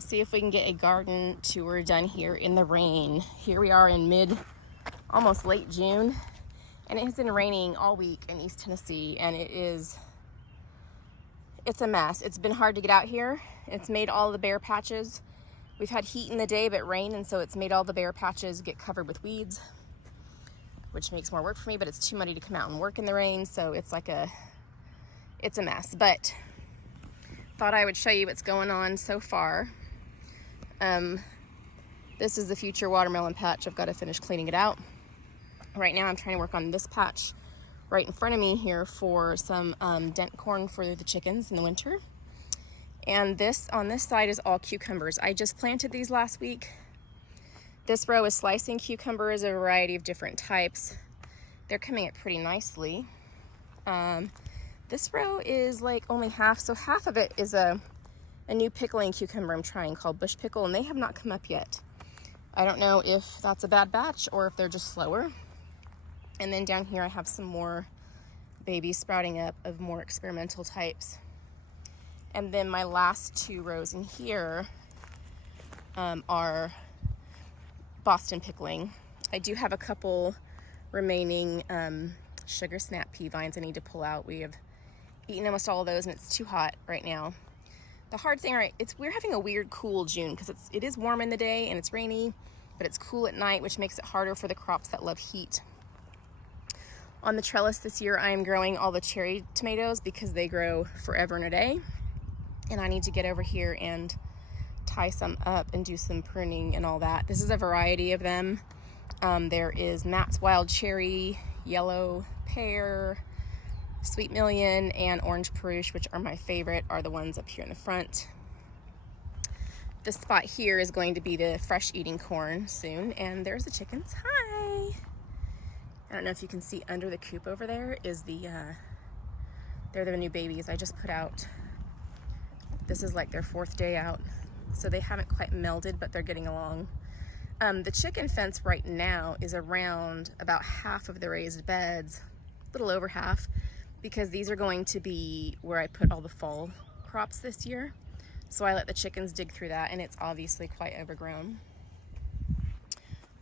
We'll see if we can get a garden tour done here in the rain. Here we are in almost late June, and it has been raining all week in East Tennessee, and it's a mess. It's been hard to get out here. It's made all the bare patches. We've had heat in the day, but rain, and so it's made all the bare patches get covered with weeds, which makes more work for me, but it's too muddy to come out and work in the rain, so it's a mess. But thought I would show you what's going on so far. This is the future watermelon patch. I've got to finish cleaning it out. Right now I'm trying to work on this patch right in front of me here for some dent corn for the chickens in the winter. And this on this side is all cucumbers. I just planted these last week. This row is slicing cucumbers, a variety of different types. They're coming up pretty nicely. This row is like only half, so half of it is a new pickling cucumber I'm trying called bush pickle, and they have not come up yet. I don't know if that's a bad batch or if they're just slower. And then down here I have some more babies sprouting up of more experimental types. And then my last two rows in here are Boston pickling. I do have a couple remaining sugar snap pea vines I need to pull out. We have eaten almost all of those, and it's too hot right now. The hard thing, we're having a weird cool June because it is warm in the day and it's rainy, but it's cool at night, which makes it harder for the crops that love heat. On the trellis this year, I am growing all the cherry tomatoes because they grow forever and a day. And I need to get over here and tie some up and do some pruning and all that. This is a variety of them. There is Matt's Wild Cherry, Yellow Pear, Sweet Million, and Orange Peruche, which are my favorite, are the ones up here in the front. This spot here is going to be the fresh eating corn soon, and there's the chickens. Hi! I don't know if you can see under the coop over there is they're the new babies I just put out. This is like their 4th day out, so they haven't quite melded, but they're getting along. The chicken fence right now is around about half of the raised beds, a little over half, because these are going to be where I put all the fall crops this year. So I let the chickens dig through that, and it's obviously quite overgrown.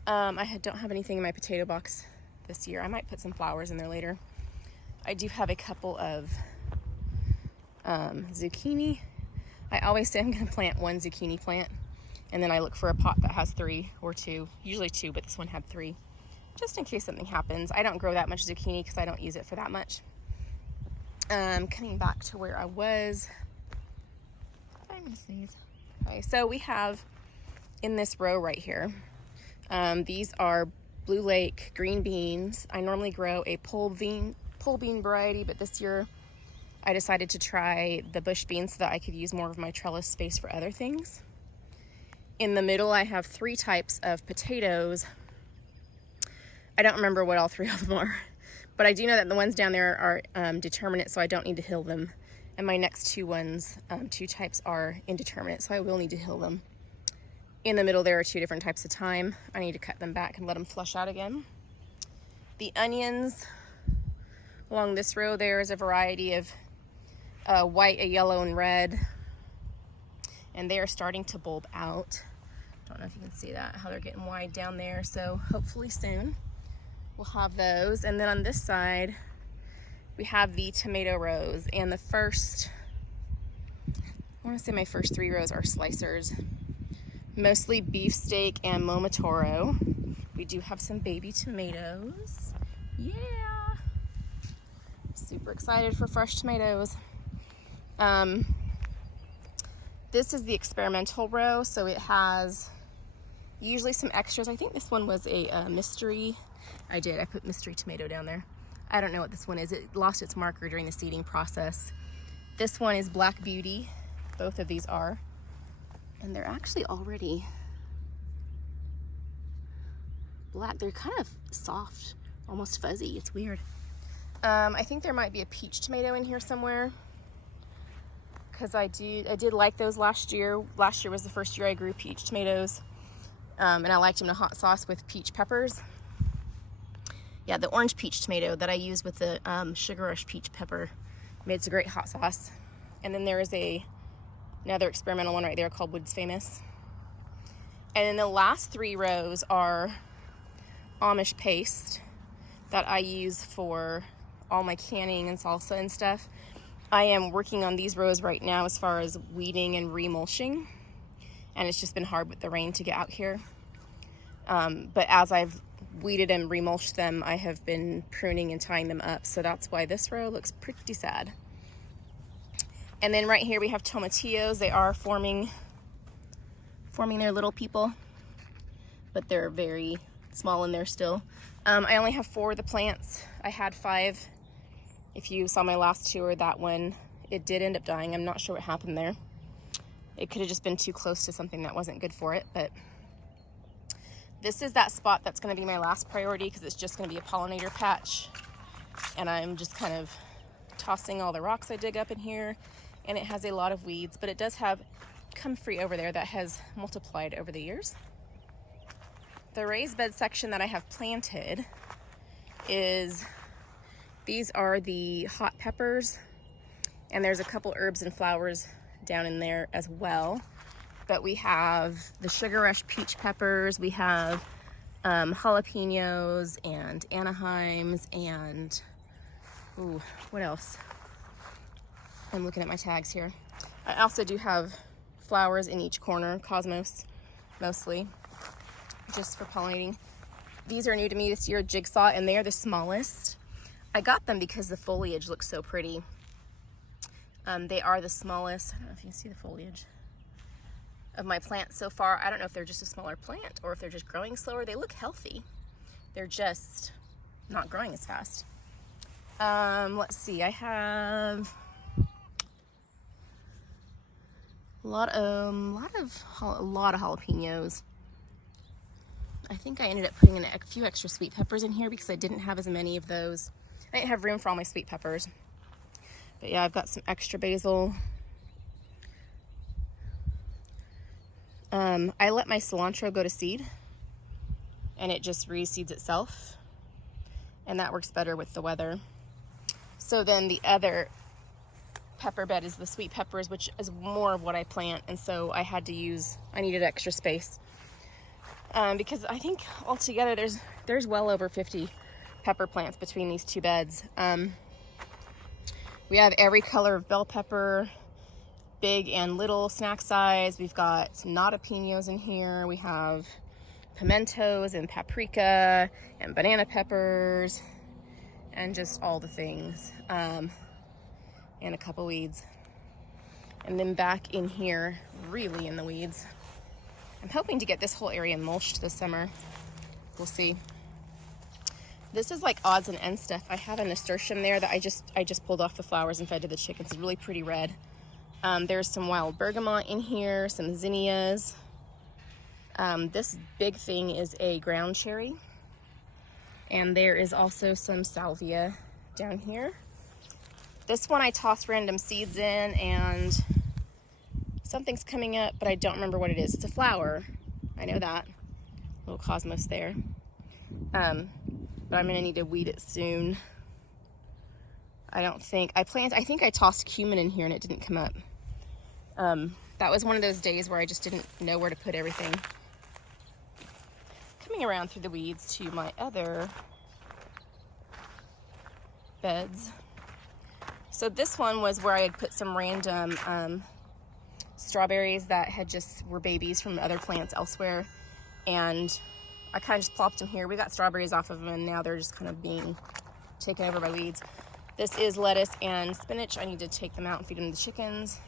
I don't have anything in my potato box this year. I might put some flowers in there later. I do have a couple of zucchini. I always say I'm going to plant one zucchini plant, and then I look for a pot that has 3 or 2, usually 2, but this one had 3, just in case something happens. I don't grow that much zucchini because I don't use it for that much. Coming back to where I was, I'm going to sneeze. Okay, so we have in this row right here, these are Blue Lake green beans. I normally grow a pole bean variety, but this year I decided to try the bush beans so that I could use more of my trellis space for other things. In the middle, I have 3 types of potatoes. I don't remember what all 3 of them are, but I do know that the ones down there are determinate, so I don't need to hill them. And my next 2 ones, 2 types are indeterminate, so I will need to hill them. In the middle, there are 2 different types of thyme. I need to cut them back and let them flush out again. The onions along this row, there is a variety of white, a yellow, and red, and they are starting to bulb out. Don't know if you can see that, how they're getting wide down there, so hopefully soon we'll have those. And then on this side we have the tomato rows, and the first, I want to say my first 3 rows are slicers, mostly beefsteak and Momotoro. We do have some baby tomatoes. Yeah, super excited for fresh tomatoes. This is the experimental row, so it has usually some extras. I think this one was a mystery. I put mystery tomato down there. I don't know what this one is. It lost its marker during the seeding process. This one is Black Beauty. Both of these are. And they're actually already black. They're kind of soft, almost fuzzy. It's weird. I think there might be a peach tomato in here somewhere, because I did like those last year. Last year was the first year I grew peach tomatoes, and I liked them in a hot sauce with peach peppers. Yeah, the orange peach tomato that I use with the Sugar Rush peach pepper makes a great hot sauce. And then there is a Another experimental one right there called Woods Famous. And then the last 3 rows are Amish paste that I use for all my canning and salsa and stuff. I am working on these rows right now as far as weeding and remulching, and it's just been hard with the rain to get out here. But as I've weeded and remulched them, I have been pruning and tying them up, so that's why this row looks pretty sad. And then right here we have tomatillos. They are forming their little people, but they're very small in there still. I only have 4 of the plants. I had 5. If you saw my last tour, that one, it did end up dying. I'm not sure what happened there. It could have just been too close to something that wasn't good for it, but this is that spot that's going to be my last priority because it's just going to be a pollinator patch. And I'm just kind of tossing all the rocks I dig up in here, and it has a lot of weeds, but it does have comfrey over there that has multiplied over the years. The raised bed section that I have planted is, these are the hot peppers, and there's a couple herbs and flowers down in there as well. But we have the Sugar Rush peach peppers, we have jalapenos and Anaheims, and ooh, what else? I'm looking at my tags here. I also do have flowers in each corner, cosmos mostly, just for pollinating. These are new to me this year, Jigsaw, and they are the smallest. I got them because the foliage looks so pretty. They are the smallest. I don't know if you can see the foliage of my plants so far. I don't know if they're just a smaller plant or if they're just growing slower. They look healthy. They're just not growing as fast. Let's see. I have a lot of jalapenos. I think I ended up putting in a few extra sweet peppers in here because I didn't have as many of those. I didn't have room for all my sweet peppers. But yeah, I've got some extra basil. I let my cilantro go to seed, and it just reseeds itself. And that works better with the weather. So then the other pepper bed is the sweet peppers, which is more of what I plant. And so I needed extra space. Because I think altogether there's well over 50 pepper plants between these 2 beds. We have every color of bell pepper, big and little snack size. We've got jalapenos in here. We have pimentos and paprika and banana peppers and just all the things. And a couple weeds. And then back in here, really in the weeds, I'm hoping to get this whole area mulched this summer. We'll see. This is like odds and ends stuff. I have a nasturtium there that I just pulled off the flowers and fed to the chickens. It's really pretty red. There's some wild bergamot in here, some zinnias. This big thing is a ground cherry. And there is also some salvia down here. This one I tossed random seeds in, and something's coming up, but I don't remember what it is. It's a flower. I know that. Little cosmos there. But I'm gonna need to weed it soon. I think I tossed cumin in here and it didn't come up. That was one of those days where I just didn't know where to put everything. Coming around through the weeds to my other beds. So this one was where I had put some random strawberries that were babies from other plants elsewhere, and I kind of just plopped them here. We got strawberries off of them, and now they're just kind of being taken over by weeds. This is lettuce and spinach. I need to take them out and feed them to the chickens.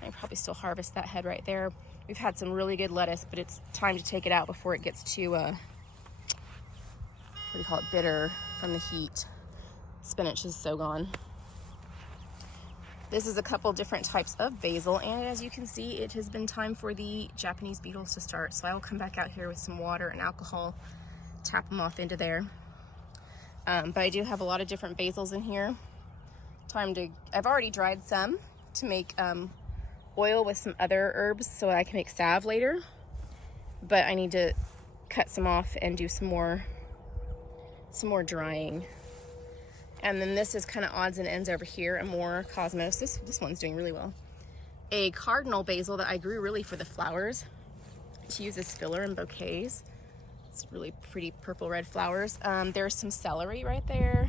I can probably still harvest that head right there. We've had some really good lettuce, but it's time to take it out before it gets too, bitter from the heat. Spinach is so gone. This is a couple different types of basil, and as you can see, it has been time for the Japanese beetles to start. So I will come back out here with some water and alcohol, tap them off into there. But I do have a lot of different basils in here. I've already dried some to make oil with some other herbs so I can make salve later. But I need to cut some off and do some more drying. And then this is kind of odds and ends over here, and more cosmos. This one's doing really well. a cardinal basil that I grew really for the flowers to use as filler in bouquets. It's really pretty purple red flowers. There's some celery right there.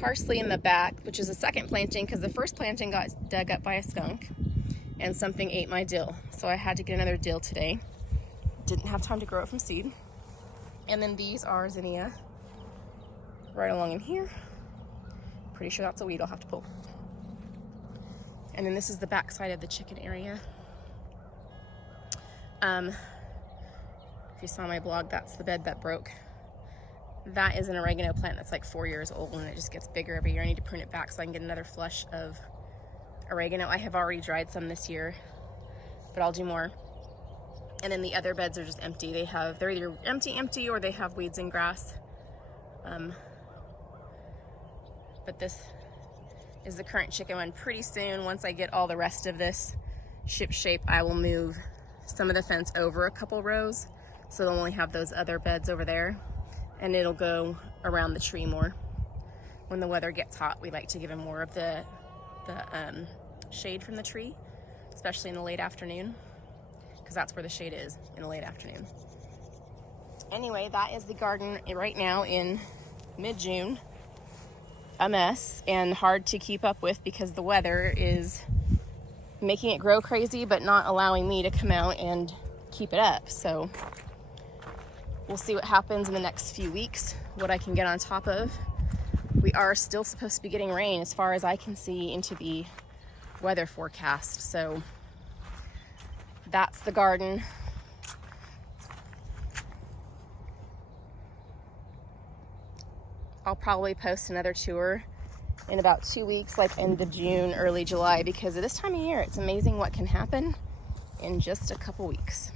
Parsley in the back, which is a second planting because the first planting got dug up by a skunk and something ate my dill. So I had to get another dill today. Didn't have time to grow it from seed. And then these are zinnia right along in here. Pretty sure that's a weed I'll have to pull. And then this is the back side of the chicken area. If you saw my blog, that's the bed that broke. That is an oregano plant that's like 4 years old and it just gets bigger every year. I need to prune it back so I can get another flush of oregano. I have already dried some this year, but I'll do more. And then the other beds are just empty. They're either empty or they have weeds and grass. But this is the current chicken one. Pretty soon, once I get all the rest of this ship shape, I will move some of the fence over a couple rows so they'll only have those other beds over there. And it'll go around the tree more. When the weather gets hot, we like to give them more of the shade from the tree, especially in the late afternoon, because that's where the shade is, in the late afternoon. Anyway, that is the garden right now in mid-June. A mess and hard to keep up with because the weather is making it grow crazy, but not allowing me to come out and keep it up. So we'll see what happens in the next few weeks, what I can get on top of. We are still supposed to be getting rain as far as I can see into the weather forecast. So that's the garden. I'll probably post another tour in about 2 weeks, like end of June, early July, because at this time of year, it's amazing what can happen in just a couple weeks.